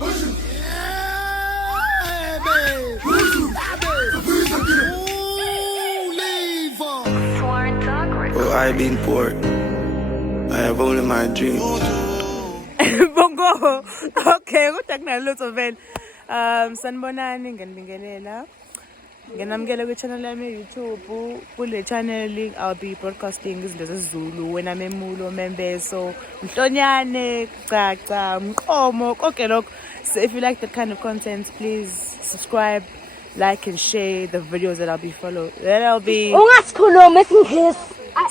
Well, I've been poor. I have only my dreams. Bongo. Okay, kodwa kunalutho vele. Sanibonani ngenibingelela. Ngiyakwamukela kwichannel yami YouTube. Kule channel I'll be broadcasting izinto zesiZulu, noMemmulo, uMeMbeso, Mhlonyane, Caca, Mqomo, konke lokho. So if you like that kind of content, please subscribe, like and share the videos that I'll be Ungasikhuluma isingisi.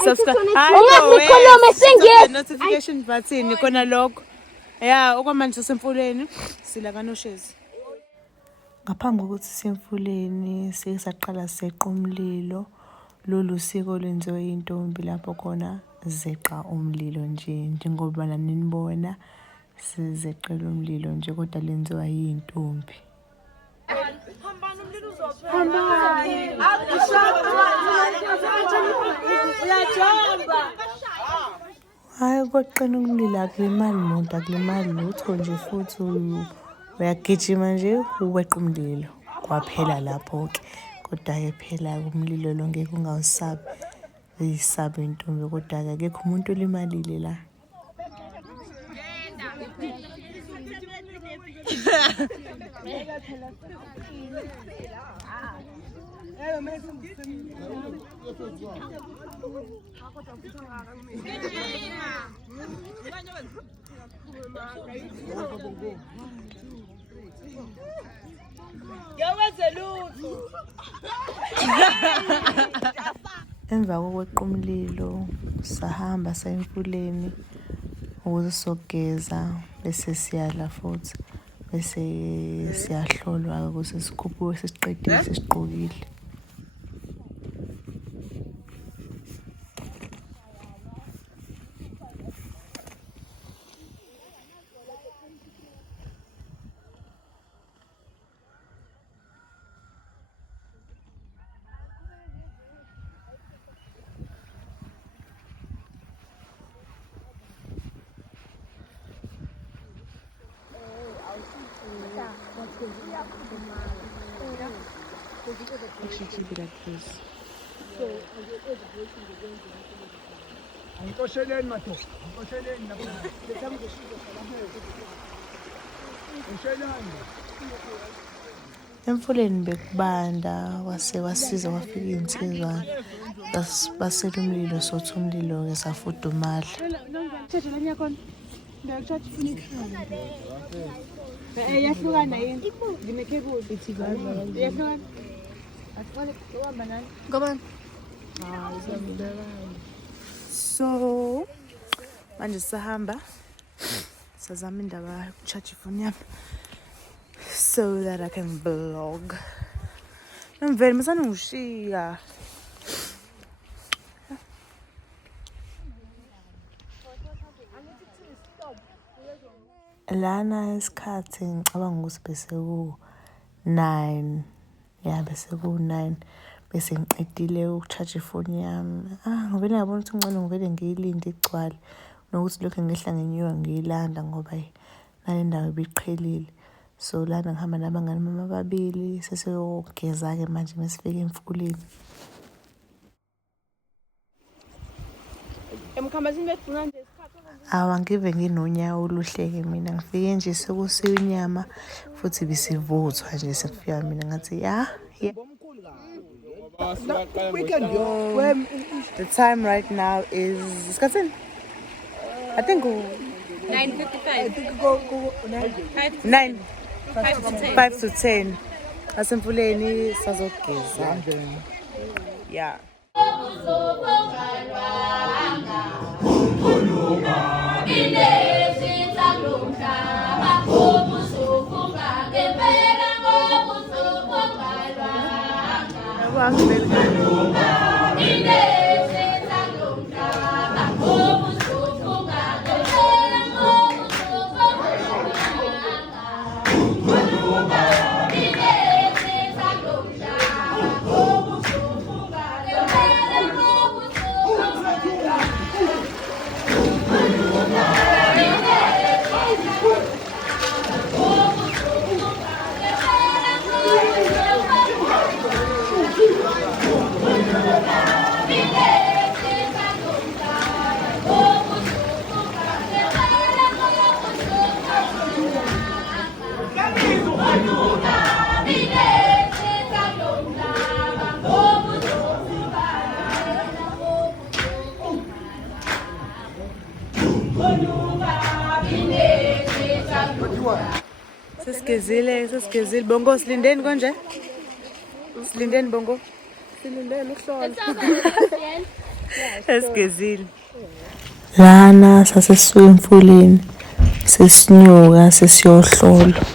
subscribe. Ungasikhuluma isingisi. The notification button ikona lokho. Yeah, okwamanje sisemfuleni sila kanoshezi. Ngaphambi kokuthi sisemfuleni sesaqala seqa umlilo. Lolu siko lenziwe intombi lapho khona zeqa umlilo njengoba ninibona sizeqela umlilo nje kodwa lenziwa yintombi. Hayi koqena umlilo akulimali muntu akulimali lutho nje futhi uyagijima nje uweqa umlilo kwaphela lapho ke kodwa ke phela umlilo lo ngeke ungawusabi uyisabe intombi kodwa ke akekho umuntu olimalile la. Emva kokweqa umlilo sahamba sayemfuleni ukuze sogeza bese siyala futhi bese siyahlolwa ukuthi sikhuphuke sesiqedile sesiqokile. Actually, keep it like this. Emfuleni bekubanda wasiza wafika insizwa basela umlilo sothi umlilo ke safudumala. Yahlukana yini? Nginekhebuli ithi kaza. Yahlukana. So manje sahamba sazama indaba yokucharge ifoni yami so that I can vlog. Mvele masana ngishiya. Lana isikhathi ngicabanga ukuthi bese ku 9 bese ku 9 bese ngiqedile ukucharge ifoni yami. Ngivele ngabona ukuthi ngcono ngivele ngiyilinde igcwale nokuthi lokho ngehla ngenyuka ngiyilanda ngoba nale ndawo ibiqhelile. So lana ngihamba nabangani mama babili sesiyogeza ke manje mesifika emfuleni. Emkhambazini beduna nje awangive nginonyawo oluhleke mina ngifike nje sekusiwa inyama futhi bisivuthwa nje sekufika mina ngathi we can go. The time right now is I think 9:55. I think go 9 5 to 10 asemfuleni sazogeza. Yeah. Sesigezile. Bongo silindeni konje? Silindeni bongo? Silindeni uhlolo. Sesigezile. Lana sasisuka emfuleni. Sesinyuka sesiyohlolwa.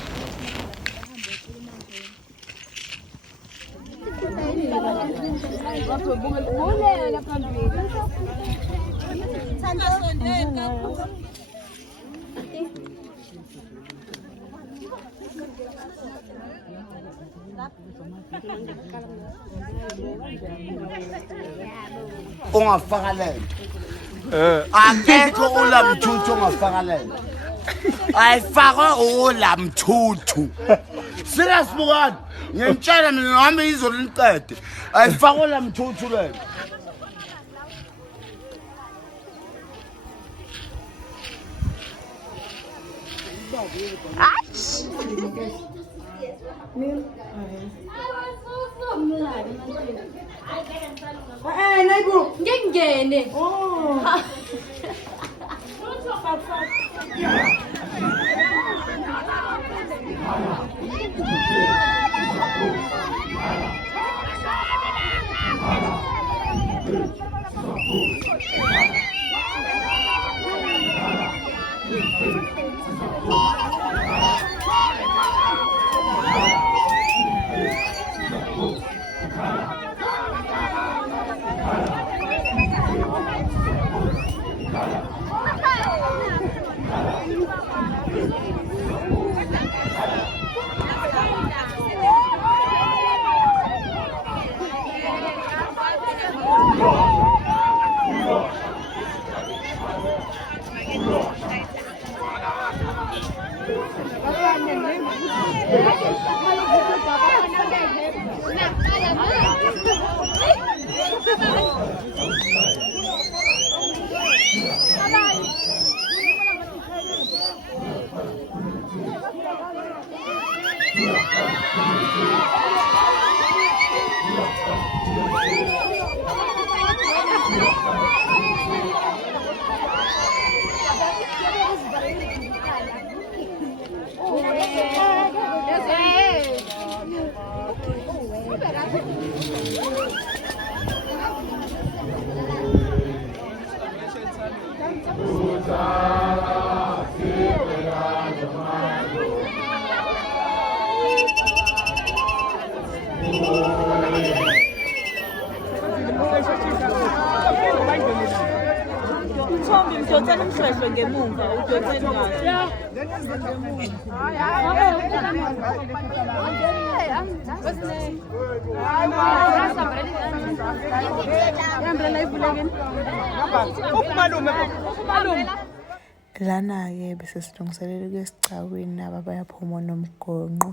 Ungafaka lento. Akekho ulamthuthu ongafaka lento. Ayifakwe ulamthuthu. Serious bukani. Ngiyantshela mina nami izolo liqede. Ayifakwe ulamthuthu lento. Ngingene. Lana-ke bese silungiselela ukuyesicawini nabo bayaphuma nomgonqo.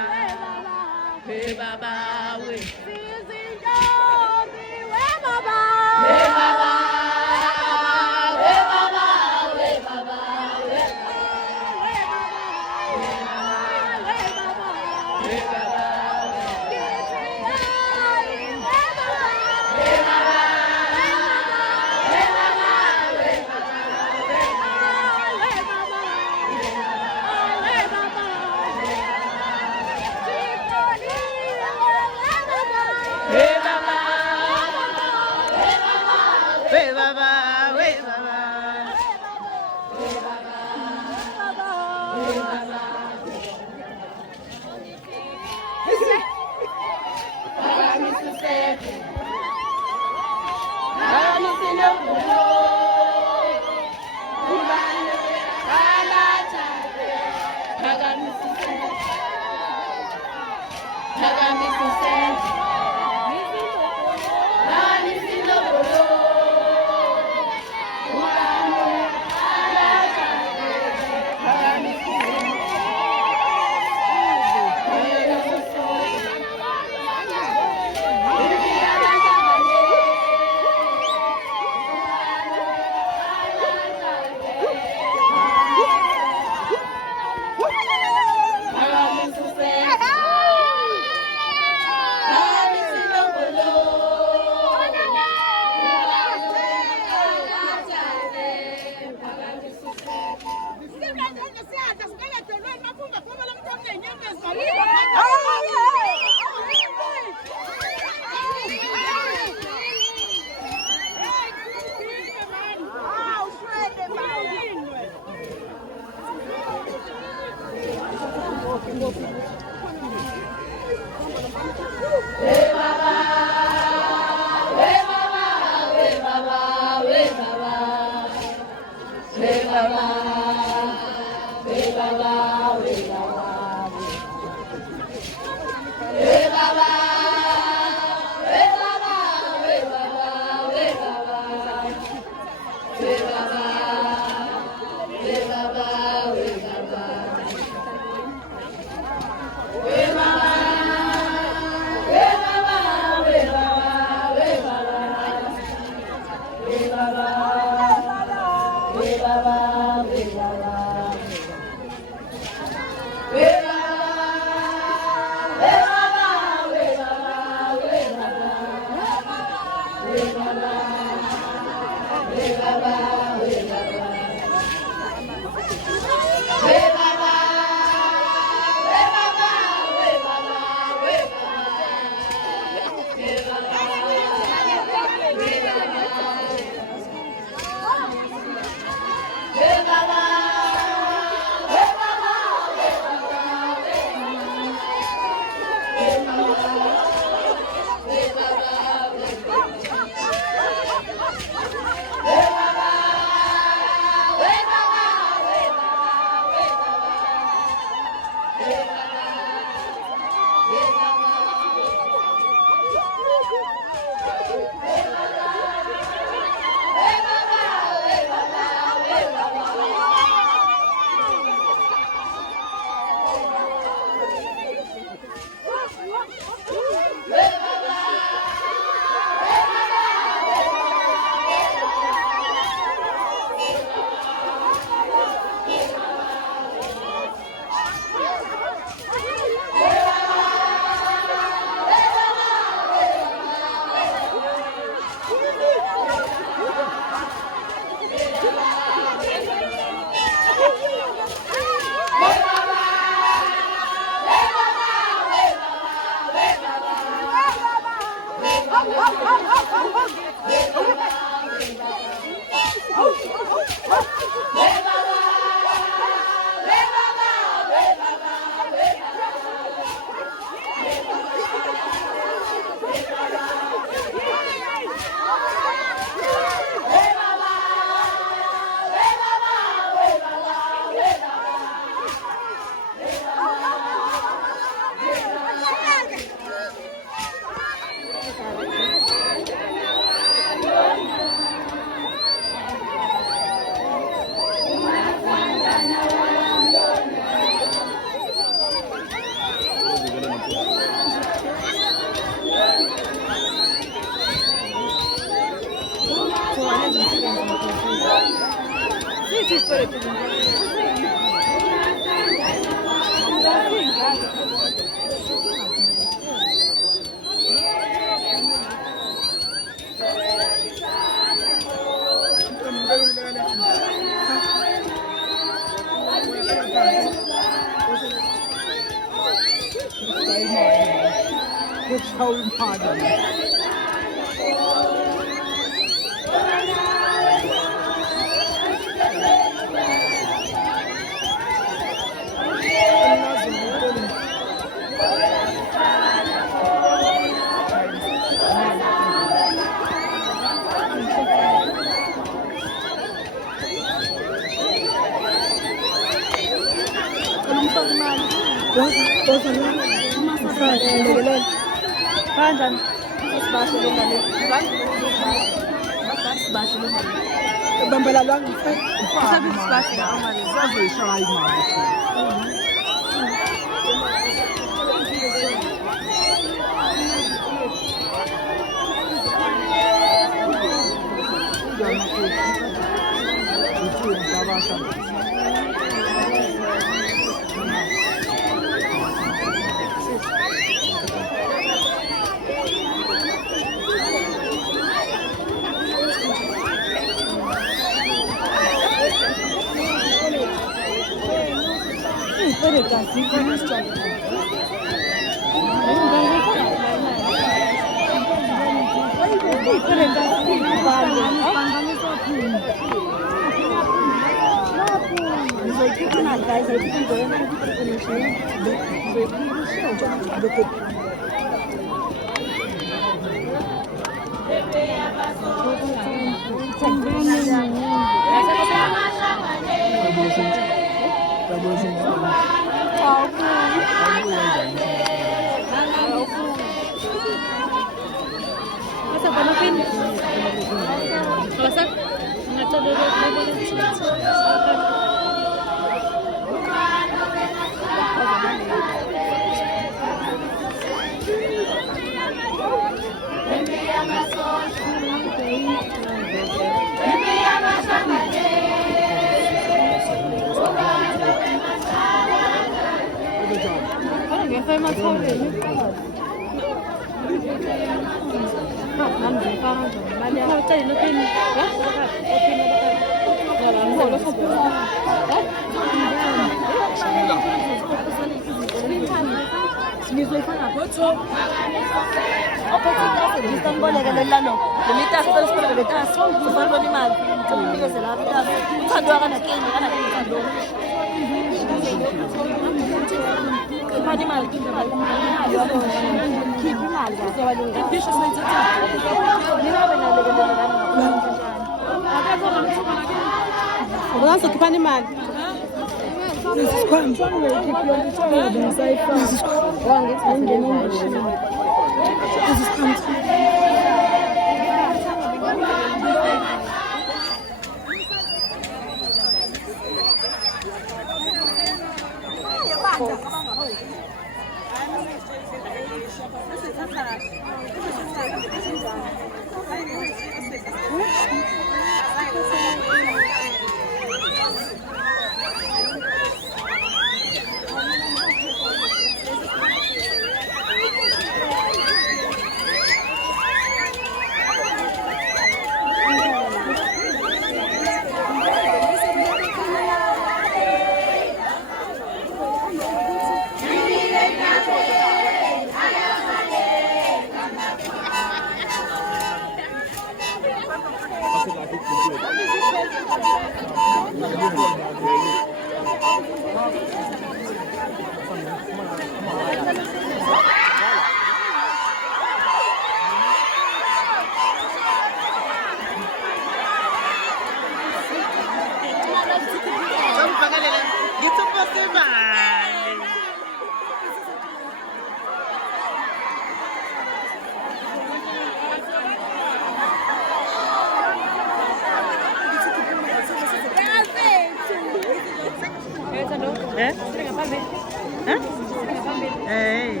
Hey.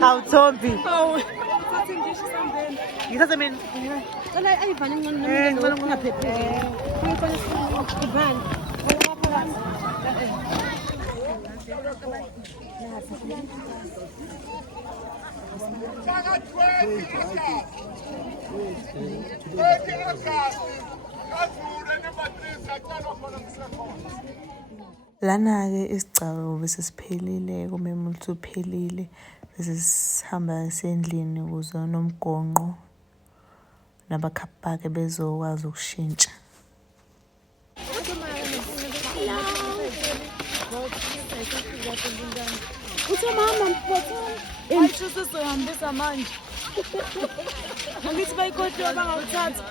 How Zondi. Oh. Ngithatha mina. Cela ayivane ngicela ungaphephezi. Ngicela ivane. Lana-ke isigcawu bese siphelile uMemulo usuphelile bese sihamba sendlini ukuze nomgonqo nabakhaphi bakhe bezokwazi ukushintsha. Uthi mama mphotho. Ayisho sohambisa manje. Angithi bayikhothiwe bangawuthatha.